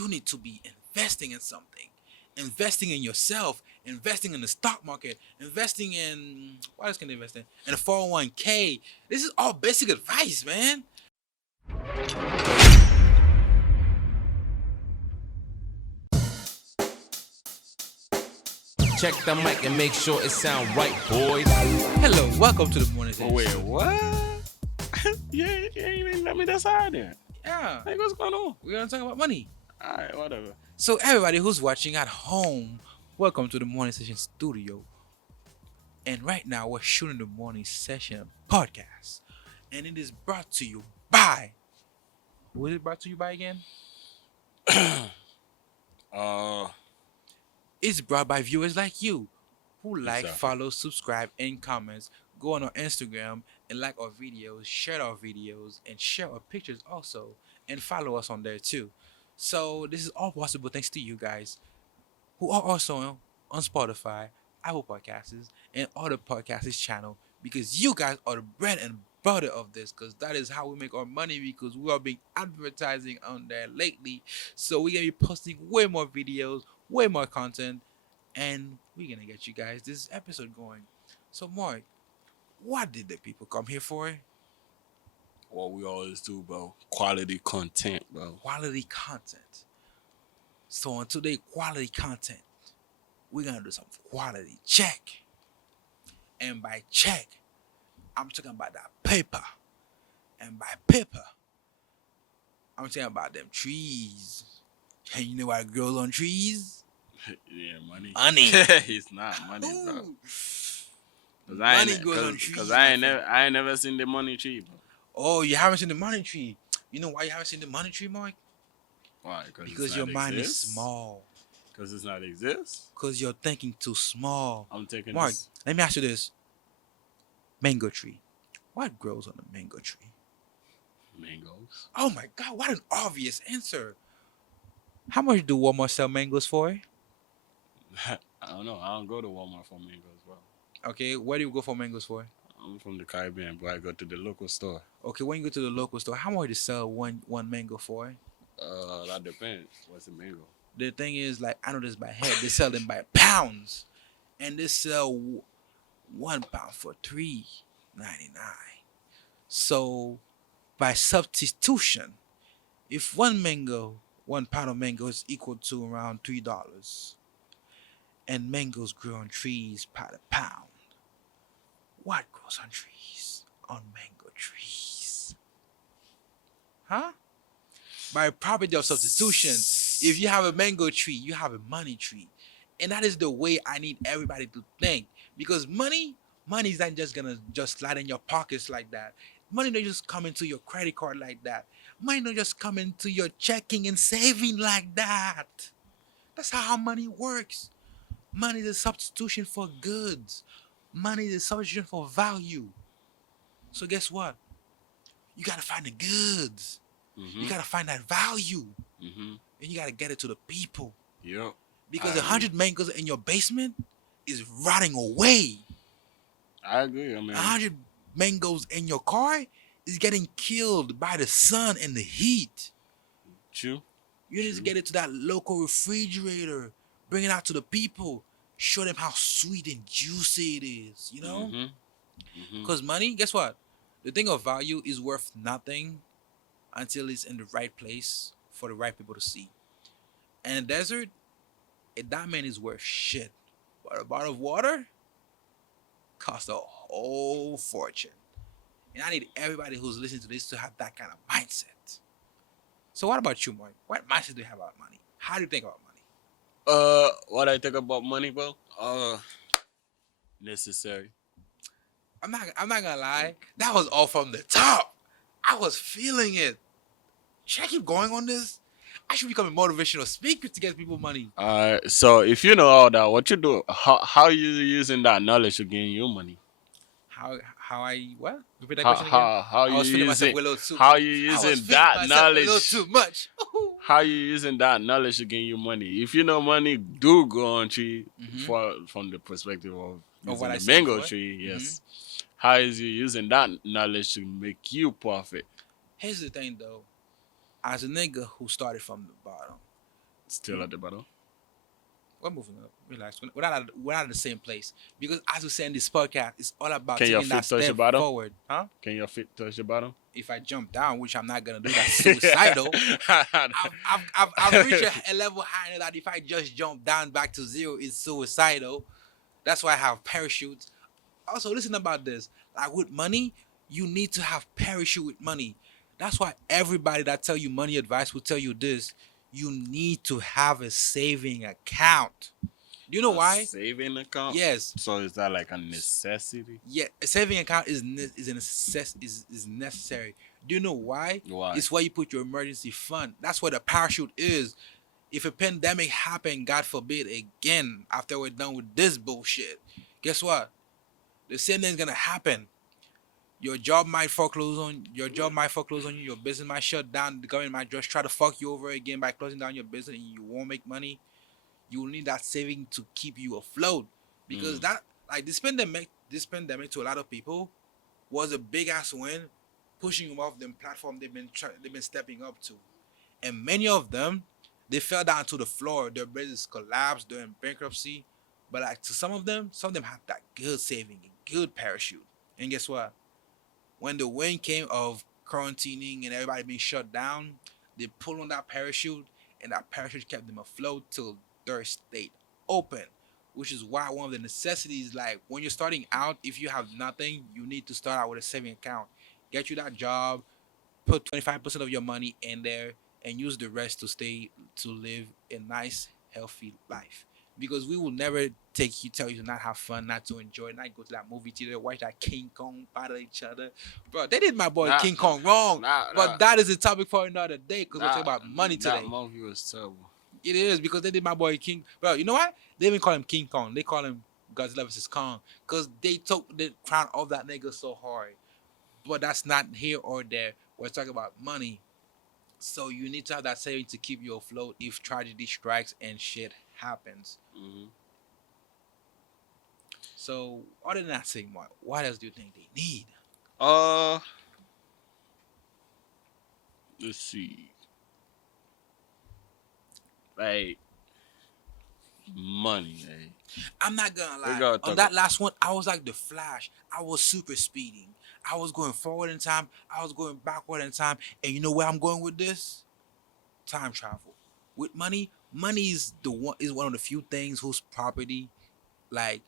you need to be investing in something, investing in yourself, investing in the stock market, investing in what else can they invest in? In a 401k. This is all basic advice, man. Check the mic and make sure it sound right, boys. Hello, welcome to the morning Oh, wait, session. what? Yeah, you ain't even let me decide there. Yeah, Like, what's going on? we're gonna talk about money. All right, whatever. So everybody who's watching at home, welcome to the morning session studio. And right now we're shooting the morning session podcast, and it is brought to you by. What is it brought to you by again? uh, It's brought by viewers like you who like, Exactly. follow, subscribe, and comments. Go on our Instagram and like our videos, share our videos, and share our pictures also, and follow us on there too. So this is all possible thanks to you guys who are also on Spotify, Apple Podcasts, and other podcasts channel because you guys are the bread and butter of this because that is how we make our money because we are being advertising on there lately. So we're gonna be posting way more videos, way more content, and we're gonna get you guys this episode going. So Mark, what did the people come here for? what we always do, bro. Quality content, bro. Quality content. So on today, quality content, we're gonna do some quality check. And by check, I'm talking about that paper. And by paper, I'm talking about them trees. And you know what grows on trees? Yeah, money. Money. It's not money, bro. Ooh. Cause I Money ain't, grows on cause, trees. cause my I ain't friend. never, I ain't never seen the money tree, bro. Oh, you haven't seen the money tree. You know why you haven't seen the money tree, Mark? Why? Because your mind is small. Because it's not exist. Because you're thinking too small. I'm taking Mark, this let me ask you this. Mango tree. What grows on a mango tree? mangoes. Oh my God, what an obvious answer. How much do Walmart sell mangoes for? I don't know. I don't go to Walmart for mangoes, bro. Okay, where do you go for mangoes for? I'm from the Caribbean, but I go to the local store. Okay, when you go to the local store, how much they sell one mango for? That depends. What's a mango? The thing is, like, I know this by head. They sell them by pounds, and they sell 1 pound for $3.99. So, by substitution, if one pound of mango is equal to around $3, and mangoes grow on trees by the pound, what grows on trees? On mango trees? Huh? By property of substitution, if you have a mango tree, you have a money tree. And that is the way I need everybody to think. Because money is not just gonna just slide in your pockets like that. Money don't just come into your credit card like that. Money don't just come into your checking and saving like that. That's how money works. Money is a substitution for goods. Money is a substitution for value. So guess what? You gotta find the goods. You gotta find that value, Mm-hmm. and you gotta get it to the people. Yep. Because I 100 mangoes in your basement is rotting away. I agree. I mean, 100 mangoes in your car is getting killed by the sun and the heat. true. You need to get it to that local refrigerator, bring it out to the people, show them how sweet and juicy it is. You know, Mm-hmm. Mm-hmm. because money, guess what? The thing of value is worth nothing until it's in the right place for the right people to see. And in the desert, a diamond is worth shit. But a bottle of water costs a whole fortune. And I need everybody who's listening to this to have that kind of mindset. So what about you, Mark? What mindset do you have about money? How do you think about money? What I think about money, bro? Necessary. I'm not gonna lie. That was all from the top. I was feeling it. Should I keep going on this? I should become a motivational speaker to get people money. So if you know all that, what you do? How you using that knowledge to gain your money? How I what? Repeat that How question again. how I you was feeling myself using a little too. how you I was using feeling that myself a little knowledge? too much. How you using that knowledge to gain you money? If you know money do go on tree from the perspective of Of using what I the said mango before. tree, yes. How is you using that knowledge to make you profit? Here's the thing though. As a nigga who started from the bottom, Still at the bottom. We're moving up. Relax. We're not at the same place because, as we say in this podcast, it's all about Can your taking that feet touch the step bottom? forward, huh? Can your feet touch the bottom? If I jump down, which I'm not gonna do, that's suicidal. I've reached a level higher that if I just jump down back to zero, it's suicidal. That's why I have parachutes. Also, listen about this. Like with money, you need to have parachute with money. That's why everybody that tell you money advice will tell you this. You need to have a saving account. Do you know A why? saving account. Yes. So is that like a necessity? Yeah, a saving account is necessary. Do you know why? Why? It's where you put your emergency fund. That's where the parachute is. If a pandemic happen, God forbid, again, after we're done with this bullshit, guess what? The same thing's gonna happen. Your job might foreclose on you. Your business might shut down. The government might just try to fuck you over again by closing down your business, and you won't make money. You will need that saving to keep you afloat, because that like this pandemic to a lot of people was a big ass win, pushing them off them platform they've been stepping up to, and many of them they fell down to the floor. Their business collapsed. They're in bankruptcy. But like to some of them have that good saving, a good parachute. And guess what? When the wind came of quarantining and everybody being shut down, they pulled on that parachute, and that parachute kept them afloat till their stayed open. Which is why one of the necessities, like when you're starting out, if you have nothing, you need to start out with a saving account. Get you that job, put 25% of your money in there, and use the rest to live a nice, healthy life. Because we will never tell you to not have fun, not to enjoy, not go to that movie theater, watch that King Kong battle each other. Bro, they did my boy Nah, King Kong wrong. But that is a topic for another day, because we're talking about money today. That movie was terrible. It is, because they did my boy King. Bro, you know what? They even call him King Kong. They call him Godzilla vs Kong, because they took the crown off that nigga so hard. But that's not here or there. We're talking about money. So you need to have that saving to keep you afloat if tragedy strikes and shit happens. Mm-hmm. So other than that saving, what else do you think they need? Let's see. Like money, I'm not gonna lie. gotta On talk that last one, I was like the Flash. I was super speeding. I was going forward in time. I was going backward in time. And you know where I'm going with this? Time travel. With money, money is one of the few things whose property like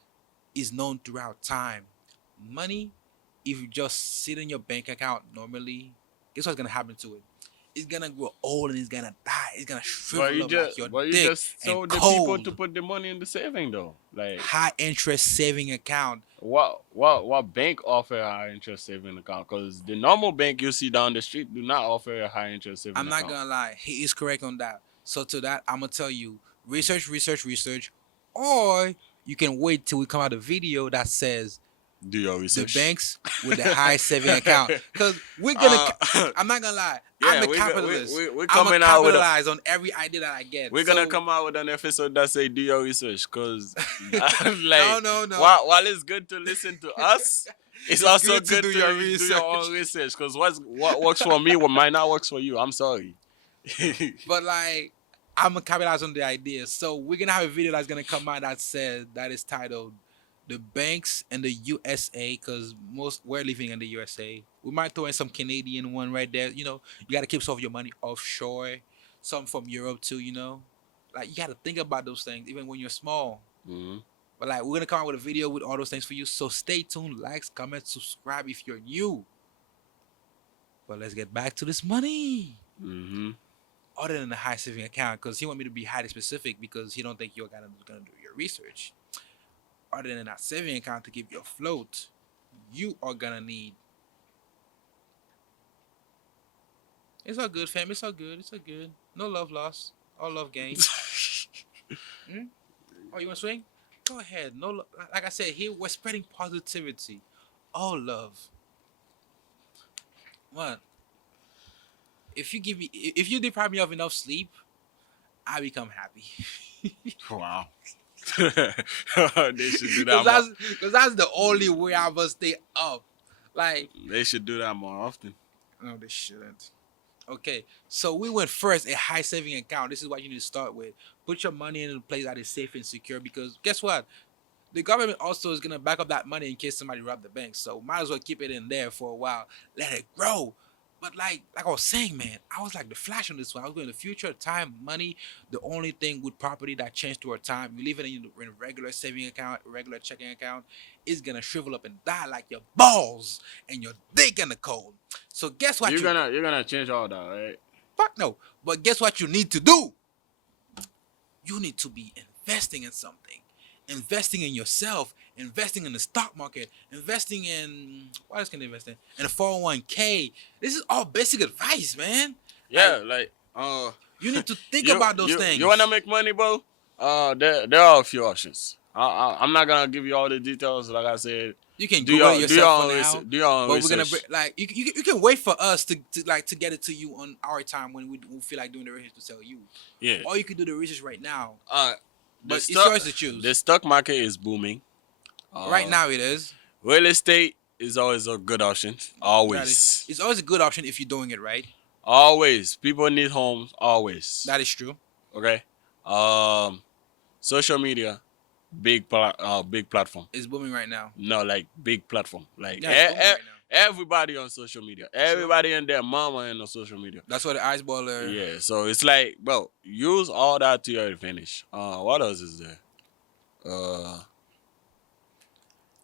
is known throughout time. Money, if you just sit in your bank account normally, guess what's gonna happen to it? It's gonna grow old and it's gonna die. It's gonna shrivel up like your you dick just and told the people cold. to put the money in the saving though. Like High interest saving account. what bank offer a high interest saving account? Because the normal bank you see down the street do not offer a high interest saving I'm account. not gonna lie, he is correct on that. So to that, I'm gonna tell you, research, or you can wait till we come out a video that says Do your the research. banks with the high saving account. Because we're I'm not gonna lie, I'm a capitalist. we're I'm coming gonna out with capitalize on every idea that I get. we're gonna come out with an episode that say do your research, because like no. while it's good to listen to us, it's also good to good do to your do your own research, because what works for me what might not works for you. I'm sorry. But like, I'm gonna capitalize on the idea. So we're gonna have a video that's gonna come out that is titled "The Banks in the USA," because we're living in the USA. We might throw in some Canadian one right there. You know, you gotta keep some of your money offshore, some from Europe too. You know, like you gotta think about those things even when you're small. Mm-hmm. But like, we're gonna come out with a video with all those things for you. So stay tuned, likes, comment, subscribe if you're new. But let's get back to this money. Mm-hmm. Other than the high saving account, because he want me to be highly specific because he don't think you're gonna do your research. Other than that saving account to keep you afloat, you are gonna need. It's all good, fam. It's all good. It's all good. No love lost. All love gained. Oh, you want to swing? Go ahead. No, like I said, here we're spreading positivity. All love. What? If you deprive me of enough sleep, I become happy. Wow. They should do that Because that's the only way I will stay up. Like, they should do that more often. no, they shouldn't. Okay, so we went first a high saving account. This is what you need to start with. Put your money in a place that is safe and secure because guess what? The government also is gonna back up that money in case somebody robbed the bank. So might as well keep it in there for a while. Let it grow. But like I was saying, man, I was like the flash on this one. I was going the future, time, money. The only thing with property that changed over time, you leave it in a regular saving account, regular checking account, it's gonna shrivel up and die like your balls and your dick in the cold. So guess what you You're gonna change all that, right? fuck no. But guess what you need to do? You need to be investing in something, investing in yourself, investing in the stock market, investing in what else can they invest in a 401k. This is all basic advice, man. Like Yeah, like you need to think you about those you wanna things. make money, bro? There are a few options. I'm not gonna give you all the details. Like I said, You can Google it do your yourself for own now, research. Do your own but we're gonna research. like you can wait for us to get it to you on our time when we feel like doing the research to tell you, Yeah. or you can do the research right now. The But it's stock yours to choose. the stock market is booming. Right Uh, now, it is. real estate is always a good option. That is. Always. It's always a good option if you're doing it right. Always. People need homes. Always. That is true. Okay. Social media, big platform. It's booming right now. No, like big platform. Like Yeah, it's booming right now. everybody on social media. Everybody and their mama and on social media. That's what the ice baller. Yeah. So it's like, bro, use all that to your advantage. What else is there?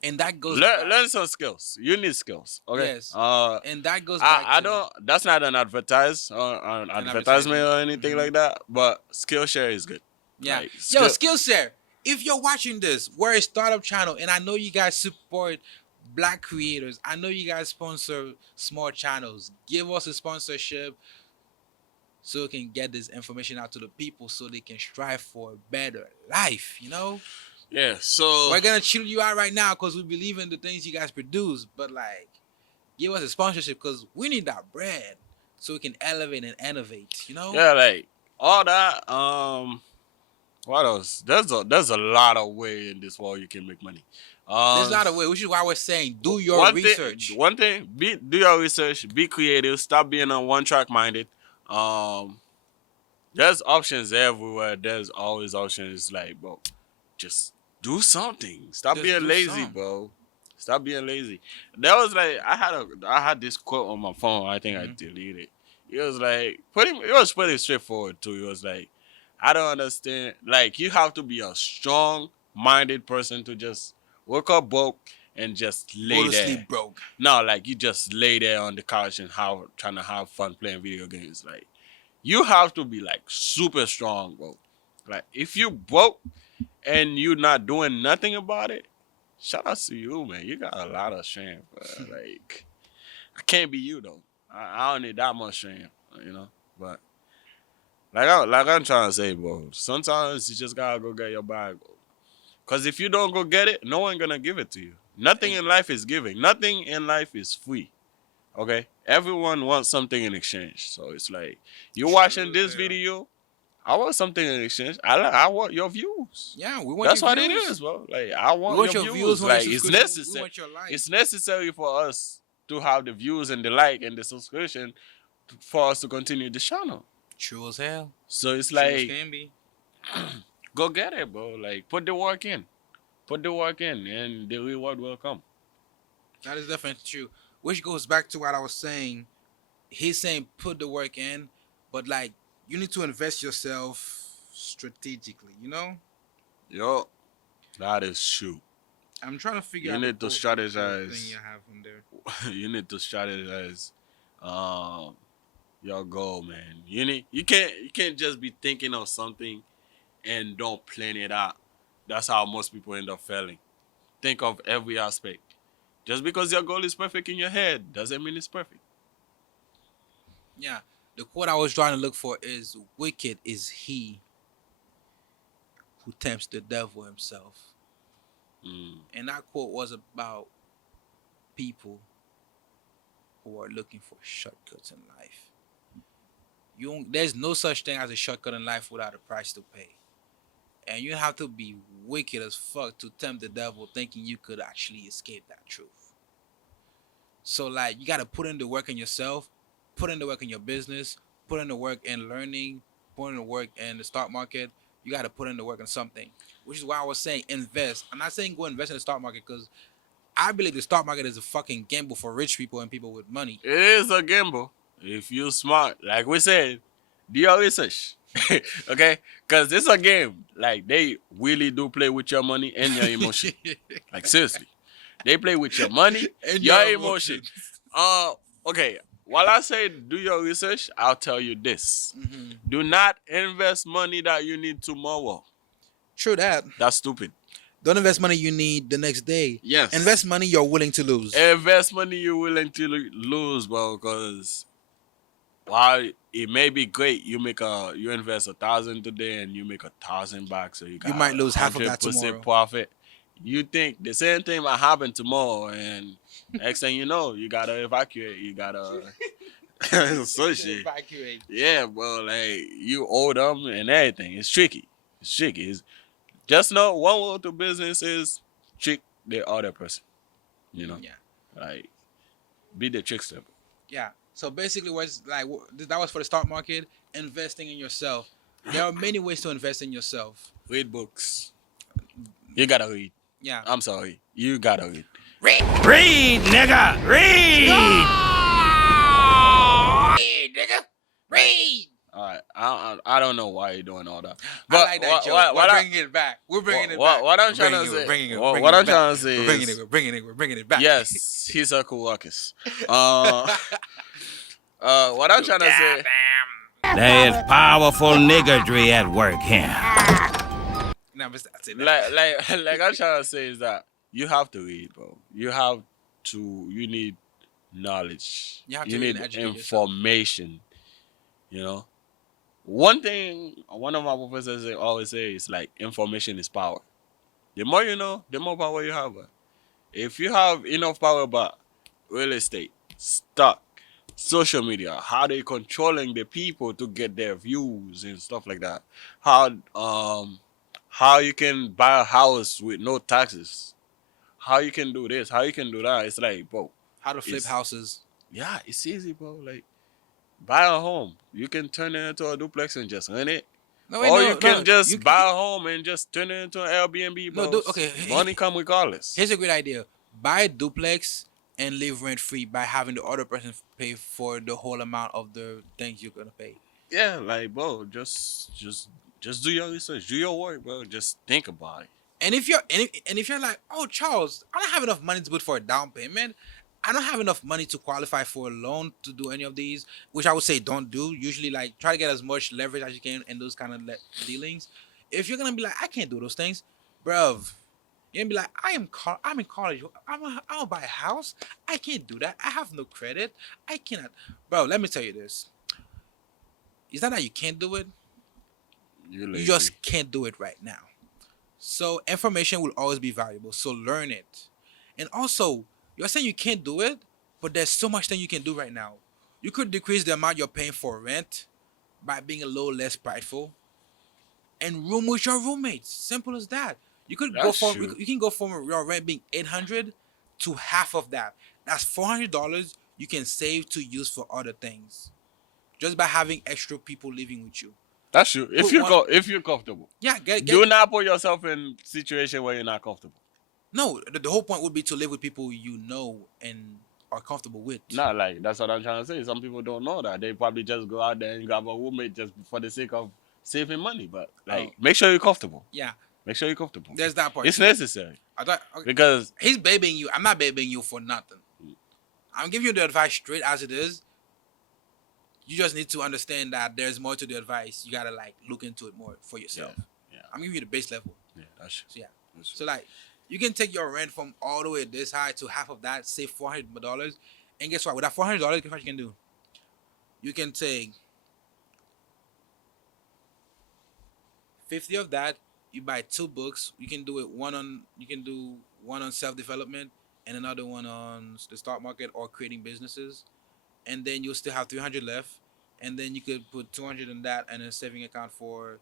And that goes Learn some skills. You need skills. Okay. Yes. And that goes back I to don't. That's not an an advertisement or anything like that. But Skillshare is good. yeah. Like, Yo, Skillshare. If you're watching this, we're a startup channel, and I know you guys support black creators. I know you guys sponsor small channels. Give us a sponsorship so we can get this information out to the people so they can strive for a better life. You know, Yeah. So we're gonna chill you out right now because we believe in the things you guys produce, but like, give us a sponsorship because we need that bread so we can elevate and innovate. You know. yeah, like all that. What else? There's a lot of way in this world you can make money. There's not a way, which is why we're saying do your one research. Thing, one thing, do your research. Be creative. Stop being on one track minded. Um, there's options everywhere. There's always options. Like, bro, just do something. Stop Just being do lazy, something. bro. Stop being lazy. That was like I had this quote on my phone. I think I Mhm. deleted it. It was like it was pretty straightforward too. It was like I don't understand. Like you have to be a strong minded person to just wake up broke and just Go lay to there. sleep broke. No, like you just lay there on the couch and trying to have fun playing video games. Like you have to be like super strong, bro. Like if you broke and you not doing nothing about it, shout out to you, man. You got a lot of strength. Like I can't be you though. I don't need that much strength, you know. But like I'm trying to say, bro. Sometimes you just gotta go get your bag, bro. Cause if you don't go get it, no one gonna give it to you. Nothing in life is giving. Nothing in life is free. Okay, everyone wants something in exchange. So it's like you're watching this video. I want something in exchange. I want your views. Yeah, we want That's your what it views. is, bro. Like I We want want your your views. views. We want Like your it's subscription. We necessary. want your likes. It's necessary for us to have the views and the like and the subscription for us to continue the channel. True as hell. So it's True as like can be. go get it, bro. Like put the work in. Put the work in and the reward will come. That is definitely true. Which goes back to what I was saying. He's saying put the work in, but like you need to invest yourself strategically. You know. Yo, that is true. I'm trying to figure You out need the to quote strategize. thing you have from there. You need to strategize your goal, man. You can't just be thinking of something and don't plan it out. That's how most people end up failing. Think of every aspect. Just because your goal is perfect in your head doesn't mean it's perfect. Yeah. The quote I was trying to look for is wicked is he who tempts the devil himself. Mm. And that quote was about people who are looking for shortcuts in life. There's no such thing as a shortcut in life without a price to pay. And you have to be wicked as fuck to tempt the devil thinking you could actually escape that truth. So like you gotta put in the work in yourself, put in the work in your business, put in the work in learning, put in the work in the stock market. You got to put in the work in something, which is why I was saying invest. I'm not saying go invest in the stock market because I believe the stock market is a fucking gamble for rich people and people with money. It is a gamble. If you smart, like we said, do your research. Okay? Because it's a game. Like, they really do play with your money and your emotion. Like, seriously. They play with your money, And your your emotion. emotions. Okay. While I say do your research, I'll tell you this. Mm-hmm. Do not invest money that you need tomorrow. True that. That's stupid. Don't invest money you need the next day. Yes. Invest money you're willing to lose. Invest money you're willing to lose, bro, because while it may be great, you invest 1,000 today and you make 1,000 back, so you got might lose half of that 100% tomorrow. profit. You think the same thing might happen tomorrow, and next thing you know, you gotta evacuate. You gotta so shit. Evacuate. Yeah, bro, like you owe them and everything. It's tricky. It's tricky. Just know one rule to business is trick the other person. You know, Yeah. like be the trickster. Yeah. So basically, what's like that was for the stock market, investing in yourself. There are many ways to invest in yourself. Read books. You gotta read. Yeah. I'm sorry. You gotta read. Read, nigga, read. Read, nigga. Read. All right. I don't know why you're doing all that. I like that joke. We're bringing it back. We're bringing it back. What I'm trying to say. What I'm trying to say is. We're bringing it back. Yes, he's a cool ruckus. What I'm trying to say. There is powerful niggardry at work here. No, but that's it. Like I'm trying to say is that you have to read, bro. You need knowledge. You have to you read need and educate yourself. information. You know, one thing one of my professors always say is like information is power. The more you know, the more power you have. Bro. If you have enough power about real estate, stock, social media, how they controlling the people to get their views and stuff like that. How you can buy a house with no taxes. How you can do this, how you can do that. It's like, bro. How to flip houses. Yeah, it's easy, bro. Like buy a home. You can turn it into a duplex and just rent it. You can just buy a home and just turn it into an Airbnb, bro. Okay. Money come regardless. Here's a great idea. Buy a duplex and live rent free by having the other person pay for the whole amount of the things you're gonna pay. Yeah, like bro, just do your research, do your work, bro. Just think about it. And if you're like, oh Charles, I don't have enough money to put for a down payment. I don't have enough money to qualify for a loan to do any of these, which I would say don't do. Usually, like try to get as much leverage as you can in those kind of dealings. If you're gonna be like, I can't do those things, bruv, you're gonna be like, I'm in college. I'm gonna buy a house. I can't do that. I have no credit. I cannot, bro. Let me tell you this. It's not that you can't do it. You You just can't do it right now. So information will always be valuable. So learn it. And also, you're saying you can't do it, but there's so much thing you can do right now. You could decrease the amount you're paying for rent by being a little less prideful and room with your roommates. Simple as that. You could That's go true. from you can go from your rent being $800 to half of that. That's $400 you can save to use for other things. Just by having extra people living with you. That's true. If you're comfortable. Yeah, Do not put yourself in a situation where you're not comfortable. No, the whole point would be to live with people you know and are comfortable with. Not like that's what I'm trying to say. Some people don't know that. They probably just go out there and grab a roommate just for the sake of saving money. But like, make sure you're comfortable. Yeah, Make sure you're comfortable. there's that part. It's too. necessary I thought because he's babying you. I'm not babying you for nothing. I'm giving you the advice straight as it is. You just need to understand that there's more to the advice. You gotta like look into it more for yourself. Yeah. I'm giving you the base level. yeah, that's true. So yeah. That's true. So like, you can take your rent from all the way this high to half of that, save $400, and guess what? With that $400, guess what you can do? You can take 50 of that. You buy 2 books. You can do one on self development and another one on the stock market or creating businesses, and then you'll still have 300 left, and then you could put 200 in that and a saving account for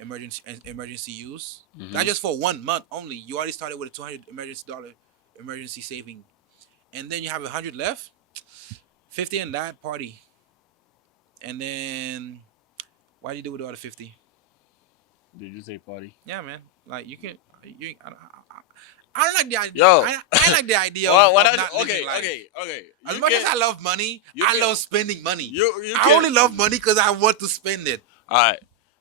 emergency use. Mhm. Not just for 1 month only. You already started with a $200 emergency saving, and then you have 100 left. 50 in that party. And then what do you do with the other 50? Did you say party? Yeah, man. Like you can. You. I don't like the idea. Yo, I like the idea what of I not living okay, life. okay, okay. As You much as can I love money, you I can love spending money. you I can. only love money because I want to spend it. All right,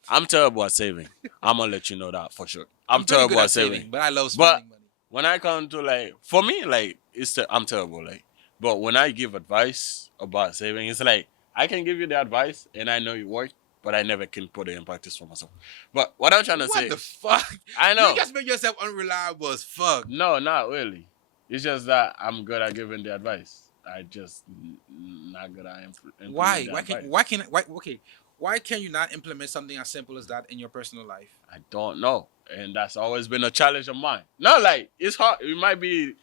I'm terrible at saving. I'm gonna let you know that for sure. I'm I'm pretty good terrible at at saving. saving, but I love But spending money. when I come to like, for me, like I'm terrible. Like, but when I give advice about saving, it's like I can give you the advice and I know it works, but I never can put it in practice for myself. But what I'm trying to What say, the fuck? I You know. just make yourself unreliable as fuck. No, not really. It's just that I'm good at giving the advice. I just not good at implement Why? the Why can't? advice. Why can? Why? Okay. Why can you not implement something as simple as that in your personal life? I don't know, and that's always been a challenge of mine. Not like it's hard. It might be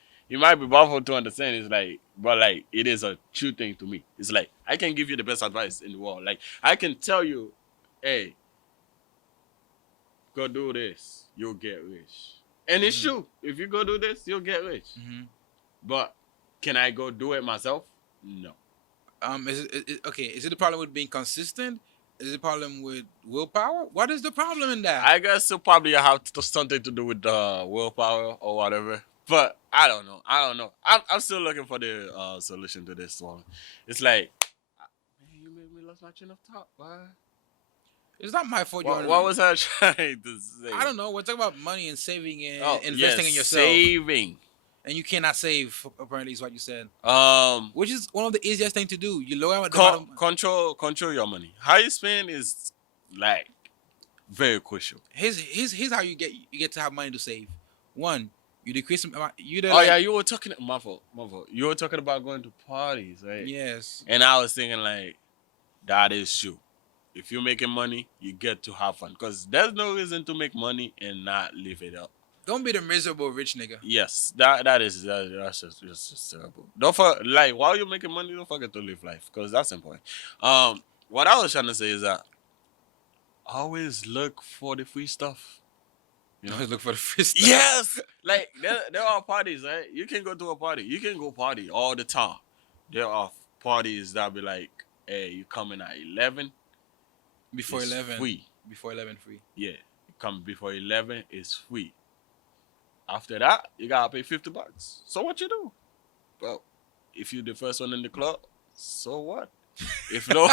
baffled to understand. It's like, but like it is a true thing to me. It's like I can give you the best advice in the world. Like I can tell you, hey, go do this, you'll get rich. And it's Mm-hmm. true. If you go do this, you'll get rich. Mm-hmm. But can I go do it myself? No. Okay? Is it the problem with being consistent? Is it a problem with willpower? What is the problem in that? I guess it probably have something to do with willpower or whatever. But I don't know. I'm still looking for the solution to this one. It's like, man, you made me lose my chin of thought. Why? It's not my fault. What was I trying to say? I don't know. We're talking about money and saving and Oh, investing yes, in yourself, saving. and you cannot save. Apparently, is what you said. Um, Which is one of the easiest thing to do. You lower the amount of. control your money. How you spend is like very crucial. Here's how you get to have money to save. One, you decrease some amount. You do Oh like yeah, you were talking. My fault. My fault. You were talking about going to parties, right? yes. And I was thinking like, that is true. If you're making money, you get to have fun. Because there's no reason to make money and not live it up. Don't be the miserable rich nigga. Yes, that's just terrible. Don't for like while you're making money, don't forget to live life because that's important. What I was trying to say is that always look for the free stuff. You know? Always look for the free stuff. Yes, like there are parties, right? You can go to a party. You can go party all the time. There are parties that be like, hey, you coming at 11, Before it's 11. free. Before 11 free. Yeah, you come before 11, it's free. After that, you gotta pay $50. So what you do? Well, if you're the first one in the club, so what? If no,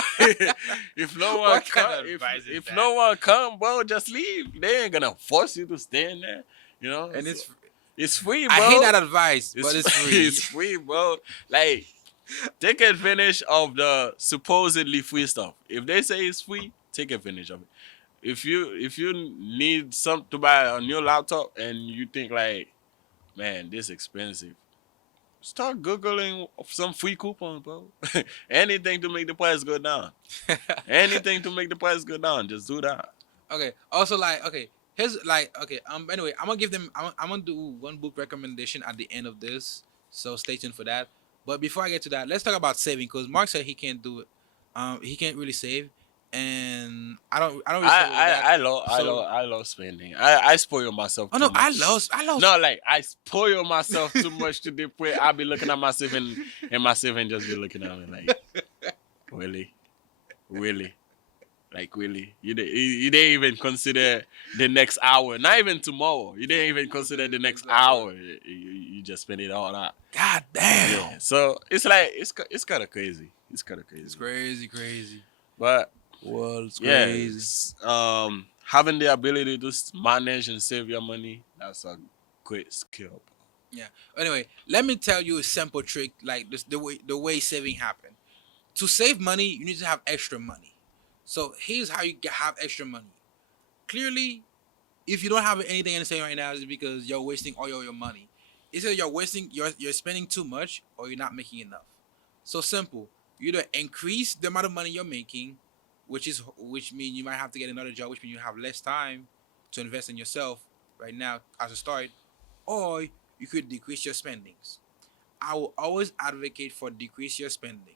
if no one What kind come, of advice is if that? no one come, bro, just leave. They ain't gonna force you to stay in there. You know, And it's free, bro. I hate that advice, but it's free. It's free, bro. Like, take advantage of the supposedly free stuff. If they say it's free, take advantage of it. If you need some to buy a new laptop and you think like, man, this expensive, start googling some free coupons, bro. Anything to make the price go down. Anything to make the price go down. Just do that. Okay. Also, like, okay, here's like, okay. Anyway, I'm gonna give them. I'm gonna do one book recommendation at the end of this, so stay tuned for that. But before I get to that, let's talk about saving because Mark said he can't do it. He can't really save, and I don't really save with that. So, I love spending. I spoil myself oh too no, much. I lost. No, like I spoil myself too much to the point I be looking at my saving and my saving just be looking at me like, really, really, like really. You didn't even consider the next hour, not even tomorrow. You didn't even consider the next hour. You just spend it all out. God damn. Yeah. So it's like it's kind of crazy. It's kind of It's crazy. crazy. But World's yeah, crazy. having the ability to manage and save your money, that's a great skill. Yeah. Anyway, let me tell you a simple trick, like this, the way saving happen. To save money, you need to have extra money. So here's how you have extra money. Clearly, if you don't have anything in saving right now, it's because you're wasting all your money. It's either you're spending too much or you're not making enough. So simple. You either increase the amount of money you're making, which means you might have to get another job, which means you have less time to invest in yourself right now as a start, or you could decrease your spendings. I will always advocate for decrease your spendings.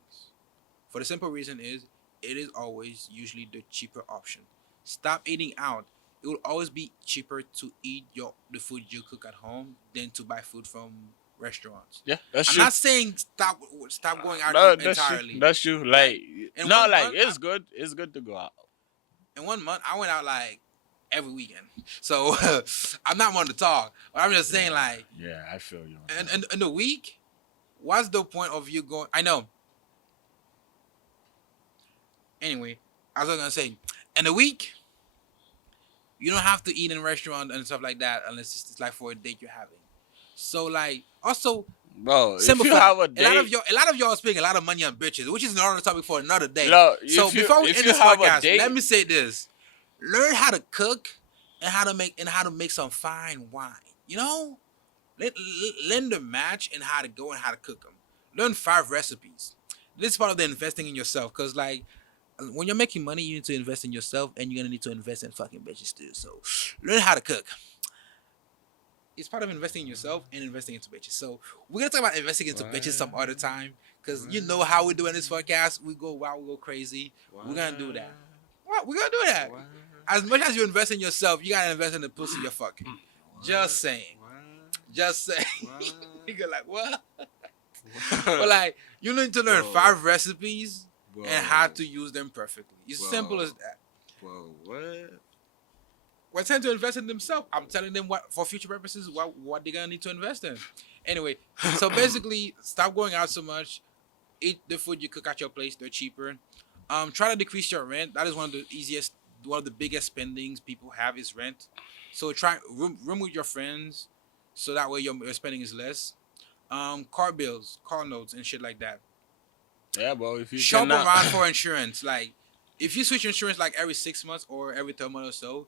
For the simple reason is it is always usually the cheaper option. Stop eating out. It will always be cheaper to eat the food you cook at home than to buy food from restaurants. Yeah, that's I'm true. not saying stop going out No, that's entirely. true. That's true. Like, in no, one like month, it's good. It's good to go out. in 1 month, I went out like every weekend. So I'm not one to talk, but I'm just saying like, yeah, I feel you. in the week, what's the point of you going? I know. Anyway, I was gonna say, in a week, you don't have to eat in a restaurant and stuff like that unless it's like for a date you're having. So like, also, Bro, if simple you fact, have a a lot of date, y'all are spending a lot of money on bitches, which is another topic for another day. no, So if you before we if end you this have a podcast, date, let me say this: learn how to cook and how to make some fine wine. You know, learn the match and how to go and how to cook them. Learn 5 recipes. This is part of the investing in yourself, cause like when you're making money, you need to invest in yourself, and you're gonna need to invest in fucking bitches too. So learn how to cook. It's part of investing in yourself and investing into bitches. So we're gonna talk about investing into bitches some other time, cause you know how we do in this podcast. We go wild, we go crazy. We're gonna do that. What? We're gonna do that. As much as you invest in yourself, you gotta invest in the pussy you're fucking. Just saying. Just saying. You go like what? But like you need to learn 5 recipes and how to use them perfectly. It's simple as that. Whoa, what? We're trying to invest in themselves. I'm telling them what for future purposes what they're gonna need to invest in. Anyway, so basically, stop going out so much. Eat the food you cook at your place. They're cheaper. Try to decrease your rent. That is one of the biggest spendings people have is rent. So try room with your friends, so that way your spending is less. Car bills, car notes, and shit like that. Yeah, bro. If you Shop cannot, around for insurance. Like, if you switch insurance like every 6 months or every 3 months or so,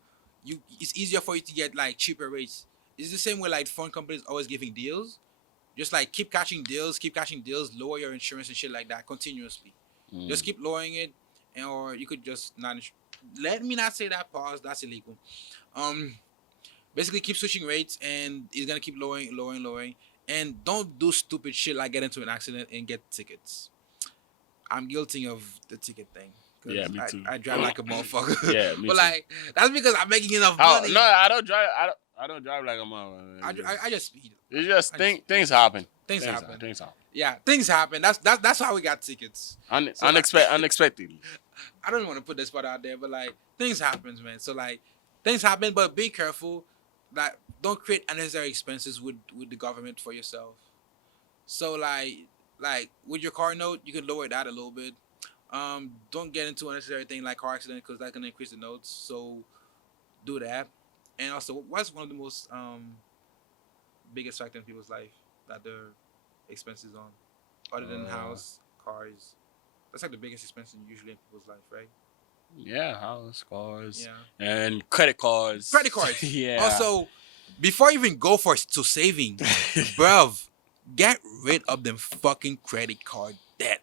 it's easier for you to get like cheaper rates. It's the same way like phone companies always giving deals. Just like keep catching deals, lower your insurance and shit like that continuously. Just keep lowering it, and or you could just not. Let me not say that. Pause. That's illegal. Um, Basically keep switching rates, and it's gonna keep lowering, and don't do stupid shit like get into an accident and get tickets. I'm guilty of the ticket thing. Yeah, me too. I drive like a motherfucker. Yeah, me but too. like that's because I'm making enough Oh money. no, I don't drive. I don't drive like a motherfucker. I just speed. It's just I just- things happen. Things happen. Things happen. Yeah, things happen. That's how we got tickets. So, Unexpectedly. I don't want to put this part out there, but like things happens, man. So like things happen, but be careful. Like don't create unnecessary expenses with the government for yourself. So like with your car note, you can lower that a little bit. Don't get into unnecessary thing like car accident because that's gonna increase the notes. So do that. And also, what's one of the most biggest factor in people's life that their expenses on, other than house, cars? That's like the biggest expense usually in people's life, right? Yeah, house, cars, Yeah. and credit cards. Credit cards. Yeah. Also, before you even go to saving, bruv, get rid of them fucking credit card debt.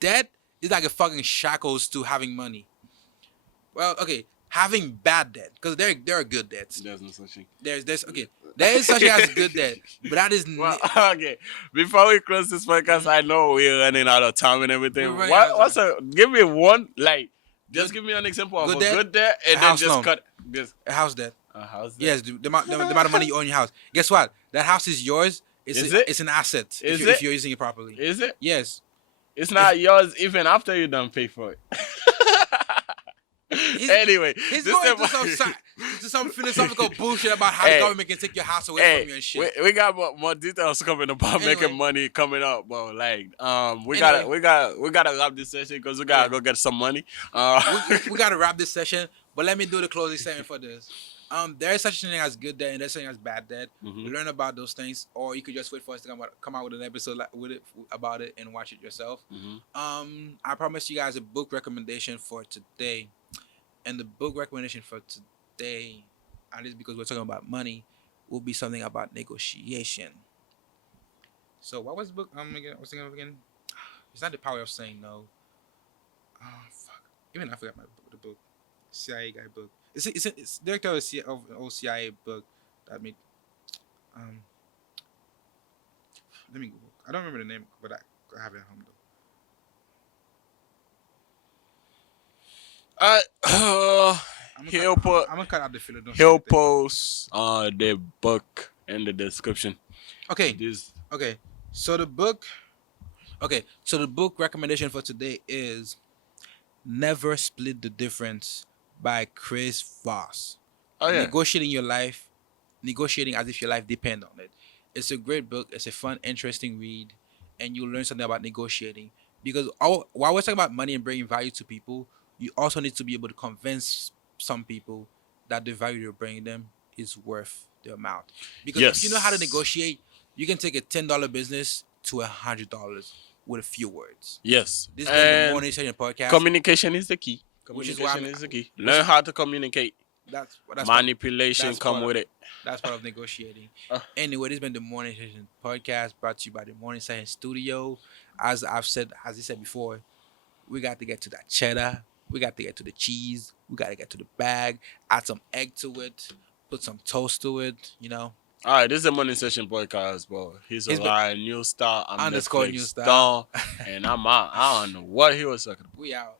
Debt is like a fucking shackles to having money. Well, okay, having bad debt because there are good debts. There's no such thing. There's okay, there is such as good debt, but that is Well, okay. Before we close this podcast, I know we're running out of time and everything. We're running out of Give me one, like, just Good- give me an example of good a debt? good debt, and A then house just loan. cut this. a house debt. A house debt. Yes, the amount of money you own in your house. Guess what? That house is yours. Is it? It's an asset Is if it? you're using it properly. Is it? Yes. It's not yours even after you done pay for it. Anyway, He's this going is- to some philosophical bullshit about how the Hey. government can take your house away Hey, from you and shit. we got more details coming about Anyway. making money coming up, bro. Like, we Anyway. gotta wrap this session because we gotta go get some money. We gotta wrap this session, but let me do the closing statement for this. There is such a thing as good debt and there's such a thing as bad debt. Mhm. We learn about those things, or you could just wait for us to come out with an episode with it about it and watch it yourself. Mhm. I promise you guys a book recommendation for today, and the book recommendation for today, at least because we're talking about money, will be something about negotiation. So what was the book? Again, I was thinking of again. It's not The Power of Saying No. Oh fuck! Even I forgot the book. CIA guy book. It's director of CIA book that made. Let me Google. I don't remember the name, but I have it at home though. He'll I'm gonna cut out the filler. post the book in the description. Okay, This okay. So the book. Okay, so the book recommendation for today is Never Split the Difference by Chris Voss. oh yeah. Negotiating your life, negotiating as if your life depends on it. It's a great book. It's a fun, interesting read, and you'll learn something about negotiating. Because while we're talking about money and bringing value to people, you also need to be able to convince some people that the value you're bringing them is worth the amount. Because if you know how to Yes. negotiate, you can take a $10 business to $100 with a few words. Yes. This has been the And Morning Session podcast, communication is the key. which is why Communication is the key. which Learn is how to communicate. that's what Manipulation that's come part of with it. that's part of negotiating. Uh, Anyway, this has been the Morning Session podcast brought to you by the Morning Session Studio. As I said before, we got to get to that cheddar. We got to get to the cheese. We got to get to the bag. Add some egg to it. Put some toast to it. You know, all right, this is a money session podcast, bro. He's a he's been live new star. I'm underscore new Netflix style. star, and I'm out. I don't know what he was talking about. We out.